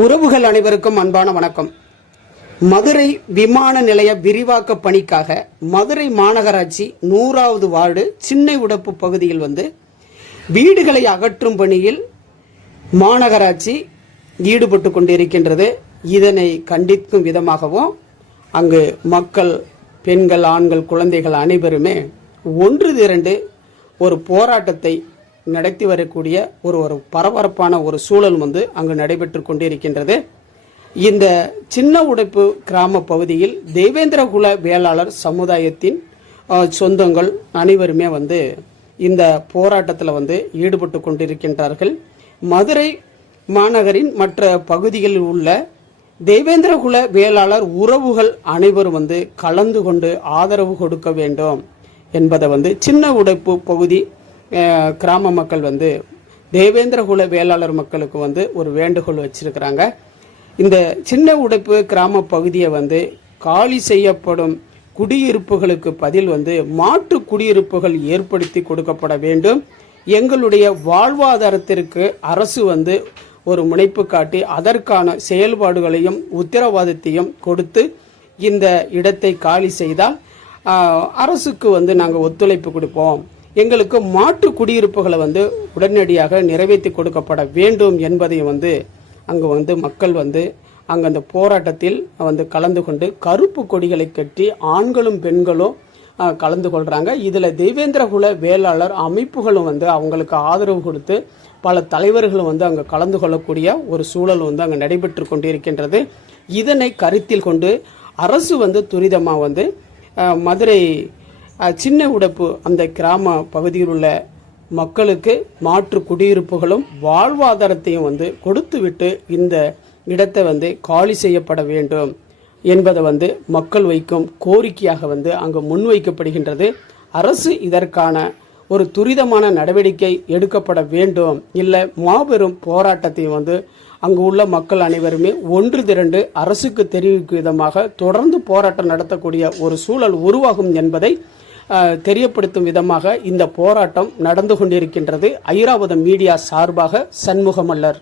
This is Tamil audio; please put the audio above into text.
உறவுகள் அனைவருக்கும் அன்பான வணக்கம். மதுரை விமான நிலைய விரிவாக்க பணிக்காக மதுரை மாநகராட்சி 100வது வார்டு சின்ன உடப்பு பகுதியில் வீடுகளை அகற்றும் பணியில் மாநகராட்சி ஈடுபட்டு கொண்டிருக்கின்றது. இதனை கண்டிக்கும் விதமாகவும் அங்கு மக்கள், பெண்கள், ஆண்கள், குழந்தைகள் அனைவருமே ஒன்று திரண்டு ஒரு போராட்டத்தை நடத்தி வரக்கூடிய ஒரு பரபரப்பான ஒரு சூழல் அங்கு நடைபெற்று கொண்டிருக்கின்றது. இந்த சின்ன உடைப்பு கிராம பகுதியில் தேவேந்திரகுல வேளாளர் சமுதாயத்தின் சொந்தங்கள் அனைவருமே இந்த போராட்டத்தில் ஈடுபட்டு கொண்டிருக்கின்றார்கள். மதுரை மாநகரின் மற்ற பகுதிகளில் உள்ள தேவேந்திரகுல வேளாளர் உறவுகள் அனைவரும் கலந்து கொண்டு ஆதரவு கொடுக்க வேண்டும் என்பதை சின்ன உடைப்பு பகுதி கிராம மக்கள் தேவேந்திரகுல வேளாளர் மக்களுக்கு ஒரு வேண்டுகோள் வச்சிருக்கிறாங்க. இந்த சின்ன உடைப்பு கிராம பகுதியை காலி செய்யப்படும் குடியிருப்புகளுக்கு பதில் மாற்று குடியிருப்புகள் ஏற்படுத்தி கொடுக்கப்பட வேண்டும். எங்களுடைய வாழ்வாதாரத்திற்கு அரசு ஒரு முனைப்பு காட்டி அதற்கான செயல்பாடுகளையும் உத்தரவாதத்தையும் கொடுத்து இந்த இடத்தை காலி செய்தால் அரசுக்கு நாங்கள் ஒத்துழைப்பு கொடுப்போம். எங்களுக்கு மாற்று குடியிருப்புகளை உடனடியாக நிறைவேற்றி கொடுக்கப்பட வேண்டும் என்பதையும் அங்கு மக்கள் அங்கே அந்த போராட்டத்தில் கலந்து கொண்டு கருப்பு கொடிகளை கட்டி ஆண்களும் பெண்களும் கலந்து கொள்கிறாங்க. இதில் தேவேந்திரகுல வேளாளர் அமைப்புகளும் அவங்களுக்கு ஆதரவு கொடுத்து பல தலைவர்களும் அங்கே கலந்து கொள்ளக்கூடிய ஒரு சூழல் அங்கே நடைபெற்று கொண்டிருக்கின்றது. இதனை கருத்தில் கொண்டு அரசு துரிதமாக மதுரை சின்ன உடைப்பு அந்த கிராம பகுதியில் உள்ள மக்களுக்கு மாற்று குடியிருப்புகளும் வாழ்வாதாரத்தையும் கொடுத்துவிட்டு இந்த இடத்தை காலி செய்யப்பட வேண்டும் என்பதை மக்கள் வைக்கும் கோரிக்கையாக அங்கு முன்வைக்கப்படுகின்றது. அரசு இதற்கான ஒரு துரிதமான நடவடிக்கை எடுக்கப்பட வேண்டும். இல்லை மாபெரும் போராட்டத்தை அங்கு உள்ள மக்கள் அனைவருமே ஒன்று திரண்டு அரசுக்கு தெரிவிக்கும் விதமாக தொடர்ந்து போராட்டம் நடத்தக்கூடிய ஒரு சூழல் உருவாகும் என்பதை தெரியப்படுத்தும் விதமாக இந்த போராட்டம் நடந்து கொண்டிருக்கின்றது. ஐராவதம் மீடியா சார்பாக சண்முகமல்லர்.